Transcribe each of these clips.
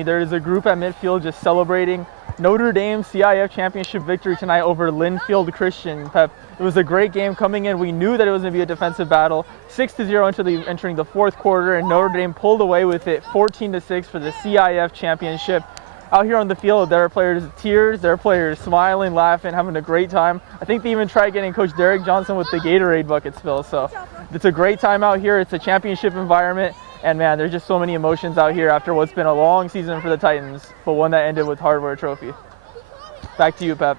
me, there is a group at midfield just celebrating Notre Dame CIF championship victory tonight over Linfield Christian. Pep, it was a great game coming in. We knew that it was going to be a defensive battle. 6-0 entering the fourth quarter, and Notre Dame pulled away with it 14-6 for the CIF championship. Out here on the field, there are players tears, there are players smiling, laughing, having a great time. I think they even tried getting Coach Derek Johnson with the Gatorade bucket spill. So it's a great time out here. It's a championship environment. And man, there's just so many emotions out here after what's been a long season for the Titans, but one that ended with hardware trophy. Back to you, Pep.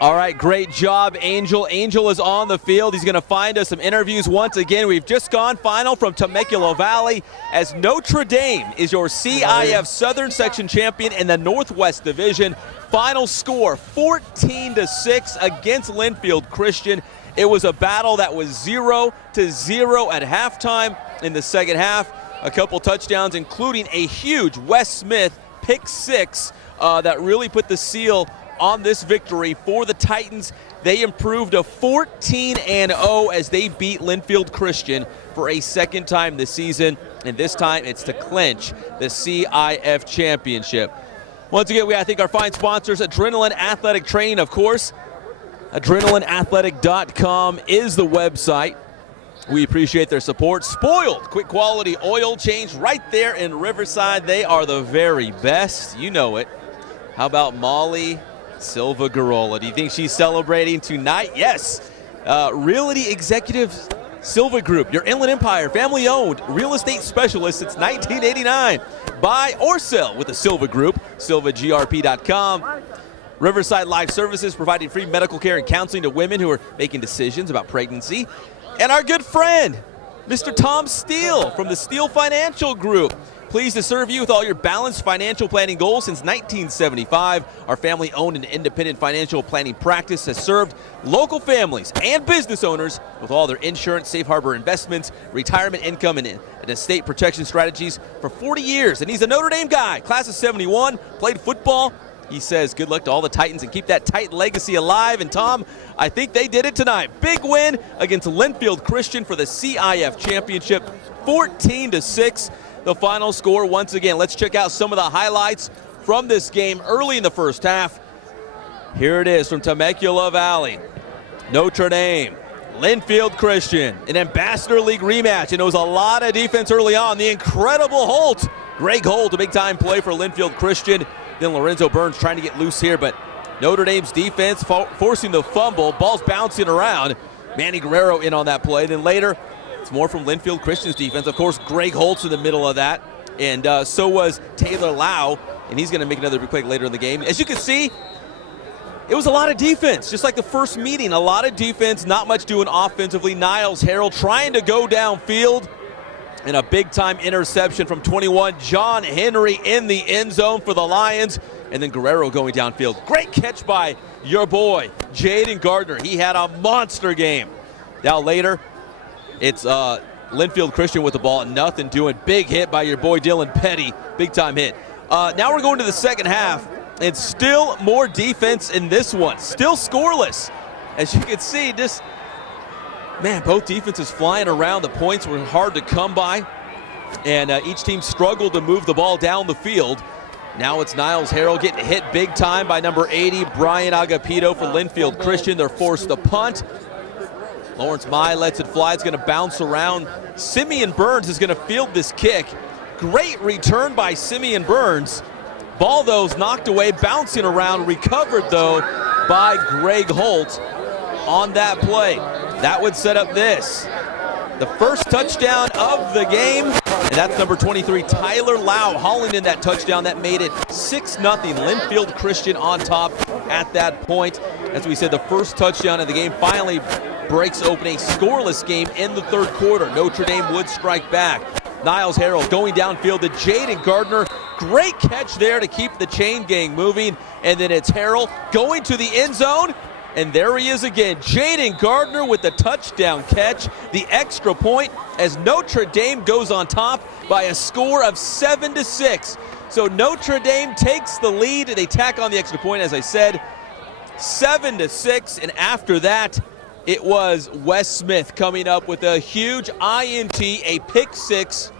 All right, great job, Angel. Angel is on the field. He's going to find us some interviews once again. We've just gone final from Temecula Valley as Notre Dame is your CIF Southern Section champion in the Northwest Division. Final score, 14-6 against Linfield Christian. It was a battle that was 0-0 at halftime. In the second half, a couple touchdowns, including a huge Wes Smith pick six that really put the seal on this victory for the Titans. They improved to 14-0 as they beat Linfield Christian for a second time this season, and this time it's to clinch the CIF championship. Once again, we thank our fine sponsors, Adrenaline Athletic Training, of course. AdrenalineAthletic.com is the website. We appreciate their support. Spoiled, quick quality oil change right there in Riverside. They are the very best. You know it. How about Molly Silva Garola? Do you think she's celebrating tonight? Yes. Realty Executive Silva Group, your Inland Empire, family-owned real estate specialist since 1989. Buy or sell with the Silva Group, silvagrp.com. Riverside Life Services, providing free medical care and counseling to women who are making decisions about pregnancy. And our good friend, Mr. Tom Steele from the Steele Financial Group. Pleased to serve you with all your balanced financial planning goals since 1975. Our family-owned and independent financial planning practice has served local families and business owners with all their insurance, safe harbor investments, retirement income, and estate protection strategies for 40 years. And he's a Notre Dame guy, class of 71, played football. He says good luck to all the Titans and keep that Titan legacy alive. And Tom, I think they did it tonight. Big win against Linfield Christian for the CIF championship, 14-6. The final score once again. Let's check out some of the highlights from this game early in the first half. Here it is from Temecula Valley. Notre Dame, Linfield Christian, an Ambassador League rematch, and it was a lot of defense early on. The incredible Holt, Greg Holt, a big-time play for Linfield Christian. Then Lorenzo Burns trying to get loose here, but Notre Dame's defense forcing the fumble. Ball's bouncing around. Manny Guerrero in on that play. Then later, it's more from Linfield Christian's defense. Of course, Greg Holt's in the middle of that, and so was Taylor Lau, and he's going to make another big play later in the game. As you can see, it was a lot of defense, just like the first meeting. A lot of defense, not much doing offensively. Niles Harrell trying to go downfield, and a big-time interception from 21, John Henry in the end zone for the Lions. And then Guerrero going downfield. Great catch by your boy, Jaden Gardner. He had a monster game. Now later, it's Linfield Christian with the ball, nothing doing. Big hit by your boy, Dylan Petty. Big-time hit. Now we're going to the second half, and still more defense in this one. Still scoreless. As you can see, just... man, both defenses flying around. The points were hard to come by, and each team struggled to move the ball down the field. Now it's Niles Harrell getting hit big time by number 80, Brian Agapito for Linfield Christian. They're forced to punt. Lawrence Mai lets it fly. It's going to bounce around. Simeon Burns is going to field this kick. Great return by Simeon Burns. Ball, though, is knocked away, bouncing around, recovered, though, by Greg Holt on that play. That would set up this. The first touchdown of the game, and that's number 23, Tyler Lau, hauling in that touchdown. That made it 6-0, Linfield Christian on top at that point. As we said, the first touchdown of the game finally breaks open a scoreless game in the third quarter. Notre Dame would strike back. Niles Harrell going downfield to Jaden Gardner. Great catch there to keep the chain gang moving. And then it's Harrell going to the end zone. And there he is again, Jaden Gardner with the touchdown catch, the extra point, as Notre Dame goes on top by a score of 7-6. So Notre Dame takes the lead. They tack on the extra point, as I said, 7-6. And after that, it was Wes Smith coming up with a huge INT, a pick six.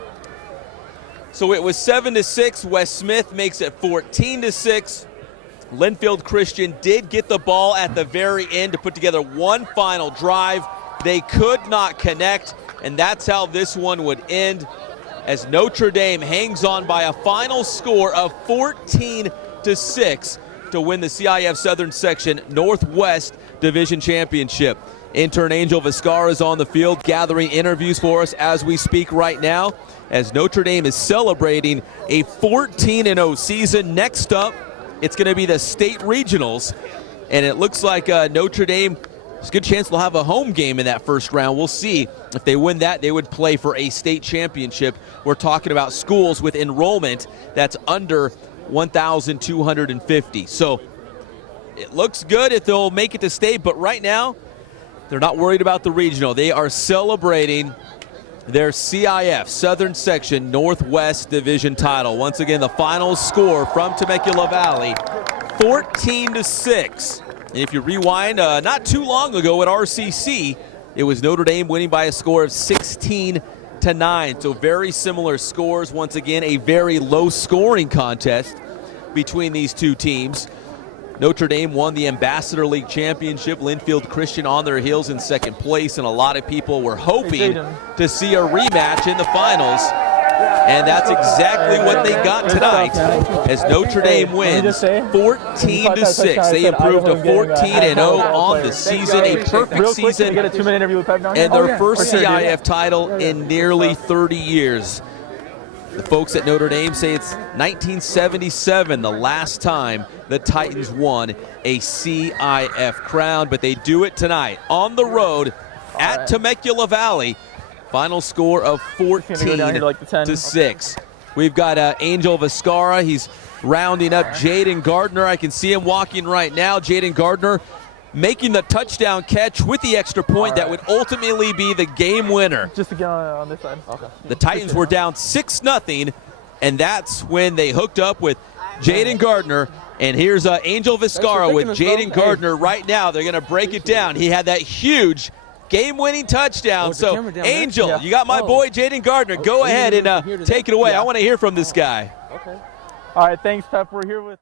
So it was 7-6. Wes Smith makes it 14-6. Linfield Christian did get the ball at the very end to put together one final drive. They could not connect, and that's how this one would end, as Notre Dame hangs on by a final score of 14-6 to win the CIF Southern Section Northwest Division Championship. Intern Angel Vizcarra is on the field gathering interviews for us as we speak right now, as Notre Dame is celebrating a 14-0 season. Next up, it's going to be the state regionals, and it looks like Notre Dame, there's a good chance they'll have a home game in that first round. We'll see. If they win that, they would play for a state championship. We're talking about schools with enrollment that's under 1,250. So it looks good if they'll make it to state, but right now they're not worried about the regional. They are celebrating their CIF Southern Section Northwest Division title. Once again, the final score from Temecula Valley, 14-6. And if you rewind, not too long ago at RCC, it was Notre Dame winning by a score of 16-9. So very similar scores. Once again, a very low-scoring contest between these two teams. Notre Dame won the Ambassador League Championship. Linfield Christian on their heels in second place, and a lot of people were hoping to see a rematch in the finals. And that's exactly what they got tonight, as Notre Dame wins 14-6. They improved to 14-0 on the season, a perfect season, and their first CIF title in nearly 30 years. The folks at Notre Dame say it's 1977, the last time the Titans won a CIF crown, but they do it tonight on the road at Temecula Valley. Final score of 14-6. We've got Angel Vizcarra. He's rounding up Jaden Gardner. I can see him walking right now. Jaden Gardner making the touchdown catch with the extra point that would ultimately be the game winner. Just to get on this side. Okay. The Titans were down 6-0, and that's when they hooked up with Jaden Gardner. And here's Angel Vizcarra with Jaden Gardner right now. They're going to break it down. He had that huge game-winning touchdown. So, Angel, you got my boy Jaden Gardner. Go ahead and take it away. I want to hear from this guy. Okay. All right, thanks, Pep. We're here with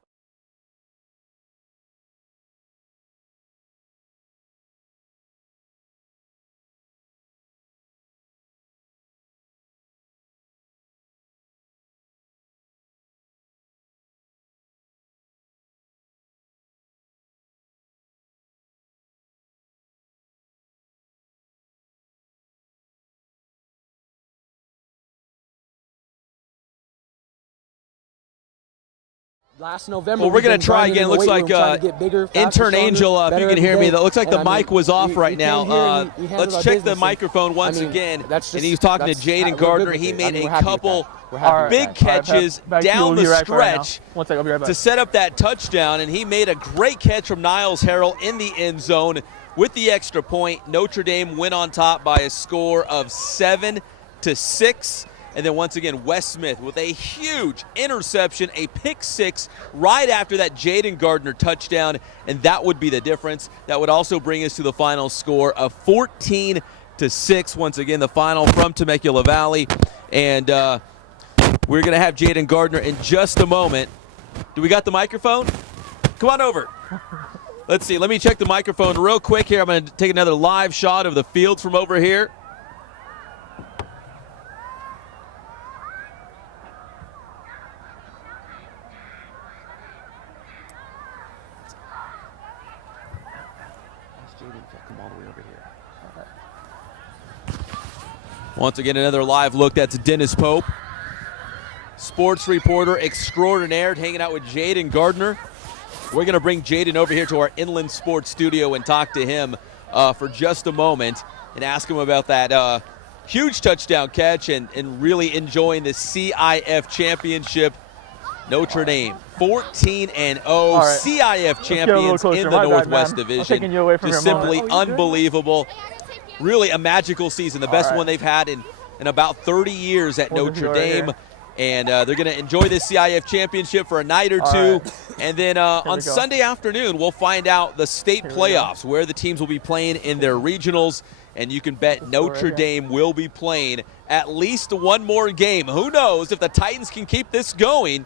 last November. Well, we're going to try again. It looks like intern Angel, if you can hear me, that looks like the mic was off right now. Let's check the microphone once again. And he's talking to Jaden Gardner. He made a couple big catches down the stretch to set up that touchdown, and he made a great catch from Niles Harrell in the end zone with the extra point. Notre Dame went on top by a score of 7-6. And then once again, Wes Smith with a huge interception, a pick six right after that Jaden Gardner touchdown, and that would be the difference. That would also bring us to the final score of 14-6. Once again, the final from Temecula Valley. And we're going to have Jaden Gardner in just a moment. Do we got the microphone? Come on over. Let's see. Let me check the microphone real quick here. I'm going to take another live shot of the fields from over here. Once again, another live look. That's Dennis Pope, sports reporter extraordinaire, hanging out with Jaden Gardner. We're going to bring Jaden over here to our Inland Sports studio and talk to him for just a moment and ask him about that huge touchdown catch and really enjoying the CIF championship. Notre Dame 14-0, CIF champions in the Northwest Division. Just simply unbelievable. Really a magical season, the best one they've had in about 30 years at Notre Dame. And they're going to enjoy this CIF championship for a night or two. And then on Sunday afternoon, we'll find out the state playoffs, where the teams will be playing in their regionals. and you can bet Notre Dame will be playing at least one more game. Who knows, if the Titans can keep this going,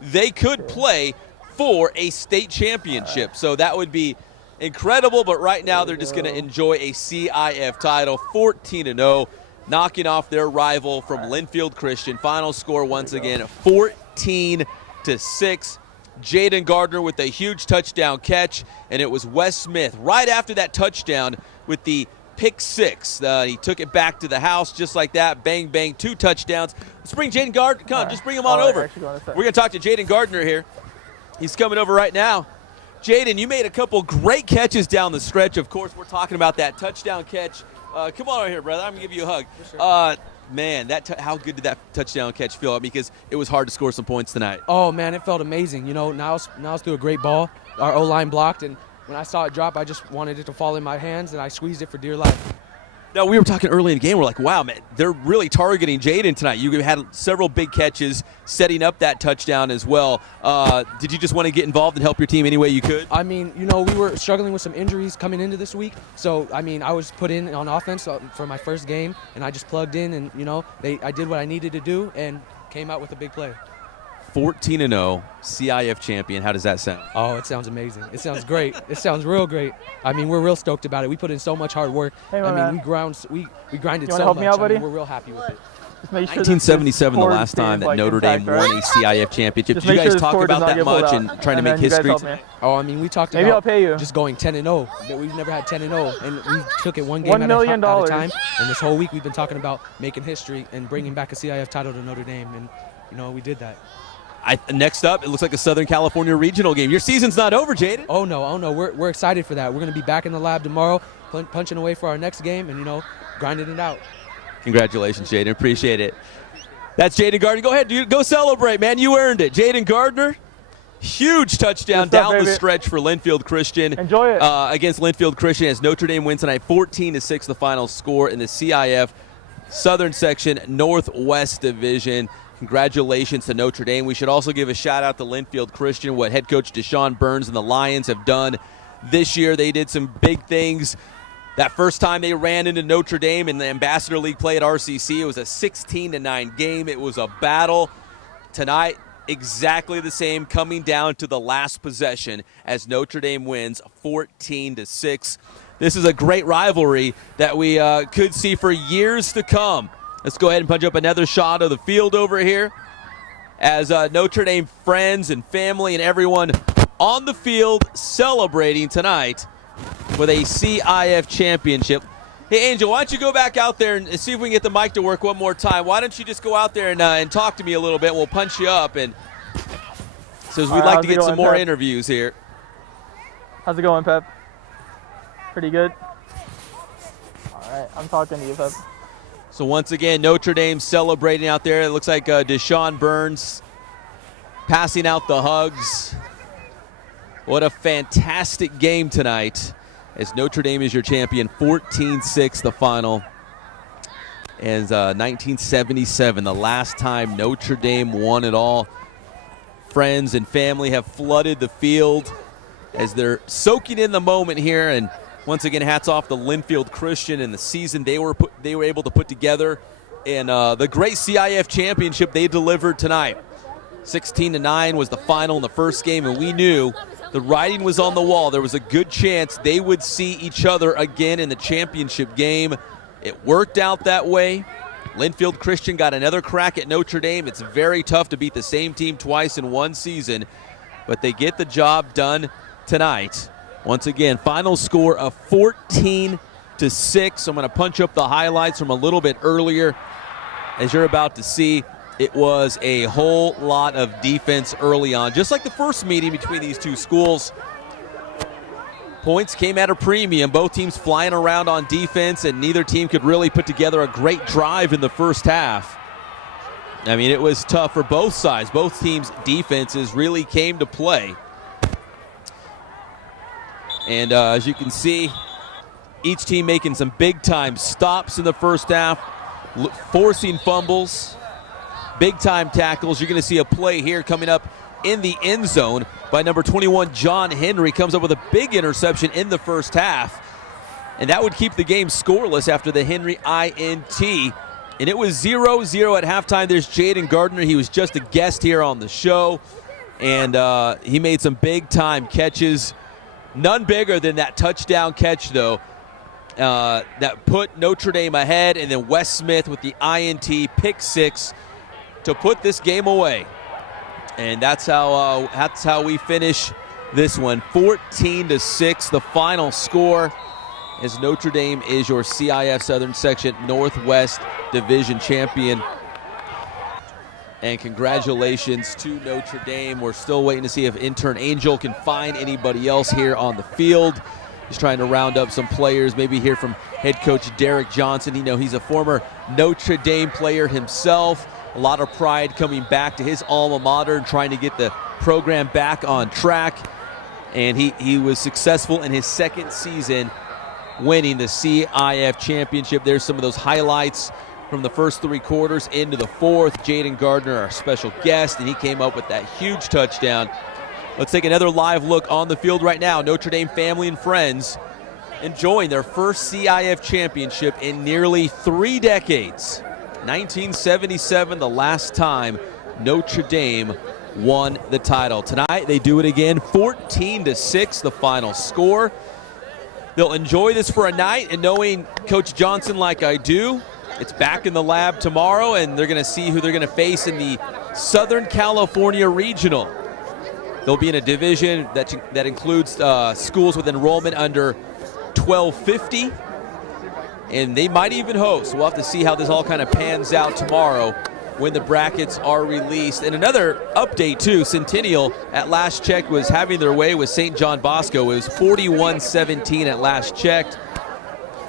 they could play for a state championship. So that would be incredible, but right now they're just going to enjoy a CIF title, 14-0, knocking off their rival from Linfield Christian. Final score once again, 14-6. Jaden Gardner with a huge touchdown catch, and it was Wes Smith right after that touchdown with the pick six. He took it back to the house just like that. Bang, bang, 2 touchdowns. Let's bring Jaden Gardner. Come on, just bring him on over. We're going to talk to Jaden Gardner here. He's coming over right now. Jaden, you made a couple great catches down the stretch. Of course, we're talking about that touchdown catch. Come on over here, brother. I'm going to give you a hug. Sure. Man, how good did that touchdown catch feel? Because it was hard to score some points tonight. Oh, man, it felt amazing. You know, Niles threw a great ball. Our O-line blocked, and when I saw it drop, I just wanted it to fall in my hands, and I squeezed it for dear life. Now, we were talking early in the game. We're like, wow, man, they're really targeting Jaden tonight. You had several big catches setting up that touchdown as well. Did you just want to get involved and help your team any way you could? I mean, you know, we were struggling with some injuries coming into this week. So, I mean, I was put in on offense for my first game, and I just plugged in, and, you know, I did what I needed to do and came out with a big play. 14-0, CIF champion. How does that sound? Oh, it sounds amazing. It sounds great. It sounds real great. I mean, we're real stoked about it. We put in so much hard work. Hey, I mean, we grinded so help much. me out, buddy? I mean, we're real happy with it. 1977, the last time that Notre Dame won a CIF championship. Did you guys talk about that much and trying to make history? Oh, I mean, we talked Maybe about I'll pay you. just going 10-0, but we've never had 10-0, and we took it one game at a time. And this whole week we've been talking about making history and bringing back a CIF title to Notre Dame, and, you know, we did that. Next up, it looks like a Southern California regional game. Your season's not over, Jaden. Oh, no. We're excited for that. We're going to be back in the lab tomorrow, punching away for our next game and, you know, grinding it out. Congratulations, Jaden. Appreciate it. That's Jaden Gardner. Go ahead, dude. Go celebrate, man. You earned it. Jaden Gardner, huge touchdown down the stretch for Linfield Christian. Enjoy it. Against Linfield Christian as Notre Dame wins tonight, 14-6, the final score in the CIF Southern Section Northwest Division. Congratulations to Notre Dame. We should also give a shout-out to Linfield Christian, what head coach Deshaun Burns and the Lions have done this year. They did some big things. That first time they ran into Notre Dame in the Ambassador League play at RCC, it was a 16-9 game. It was a battle. Tonight, exactly the same, coming down to the last possession as Notre Dame wins 14-6. This is a great rivalry that we could see for years to come. Let's go ahead and punch up another shot of the field over here as Notre Dame friends and family and everyone on the field celebrating tonight with a CIF championship. Hey, Angel, why don't you go back out there and see if we can get the mic to work one more time. Why don't you just go out there and talk to me a little bit. We'll punch you up. And so we'd like to get some more interviews here. How's it going, Pep? Pretty good? All right, I'm talking to you, Pep. So once again, Notre Dame celebrating out there. It looks like Deshaun Burns passing out the hugs. What a fantastic game tonight as Notre Dame is your champion, 14-6 the final. As 1977, the last time Notre Dame won it all. Friends and family have flooded the field as they're soaking in the moment here. And once again, hats off to Linfield Christian and the season they were able to put together and the great CIF championship they delivered tonight. 16-9 was the final in the first game, and we knew the writing was on the wall. There was a good chance they would see each other again in the championship game. It worked out that way. Linfield Christian got another crack at Notre Dame. It's very tough to beat the same team twice in one season, but they get the job done tonight. Once again, final score of 14-6. I'm going to punch up the highlights from a little bit earlier. As you're about to see, it was a whole lot of defense early on. Just like the first meeting between these two schools, points came at a premium. Both teams flying around on defense, and neither team could really put together a great drive in the first half. I mean, it was tough for both sides. Both teams' defenses really came to play. And as you can see, each team making some big-time stops in the first half, forcing fumbles, big-time tackles. You're going to see a play here coming up in the end zone by number 21, John Henry. Comes up with a big interception in the first half. and that would keep the game scoreless after the Henry INT. And it was 0-0 at halftime. There's Jaden Gardner. He was just a guest here on the show, and he made some big-time catches. None bigger than that touchdown catch, though, that put Notre Dame ahead, and then Wes Smith with the INT pick 6 to put this game away. And that's how we finish this one. 14-6, the final score, as Notre Dame is your CIF Southern Section Northwest Division champion. And congratulations to Notre Dame. We're still waiting to see if intern Angel can find anybody else here on the field. He's trying to round up some players, maybe hear from head coach Derek Johnson. He's a former Notre Dame player himself. A lot of pride coming back to his alma mater and trying to get the program back on track. And he was successful in his second season winning the CIF championship. There's some of those highlights from the first 3 quarters into the fourth. Jaden Gardner, our special guest, and he came up with that huge touchdown. Let's take another live look on the field right now. Notre Dame family and friends enjoying their first CIF championship in nearly 3 decades. 1977, the last time Notre Dame won the title. Tonight, they do it again, 14-6, the final score. They'll enjoy this for a night, and knowing Coach Johnson like I do, it's back in the lab tomorrow, and they're going to see who they're going to face in the Southern California Regional. They'll be in a division that includes schools with enrollment under 1,250, and they might even host. We'll have to see how this all kind of pans out tomorrow when the brackets are released. And another update, too, Centennial at last check was having their way with St. John Bosco. It was 41-17 at last checked.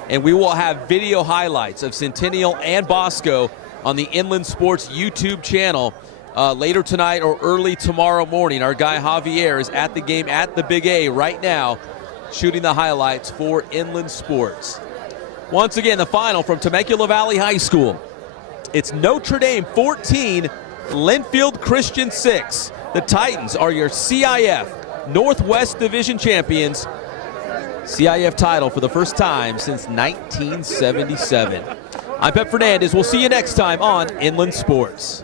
And we will have video highlights of Centennial and Bosco on the Inland Sports YouTube channel later tonight or early tomorrow morning. Our guy Javier is at the game at the Big A right now, shooting the highlights for Inland Sports. Once again, the final from Temecula Valley High School. It's Notre Dame 14, Linfield Christian 6. The Titans are your CIF Northwest Division champions. CIF title for the first time since 1977. I'm Pep Fernandez. We'll see you next time on Inland Sports.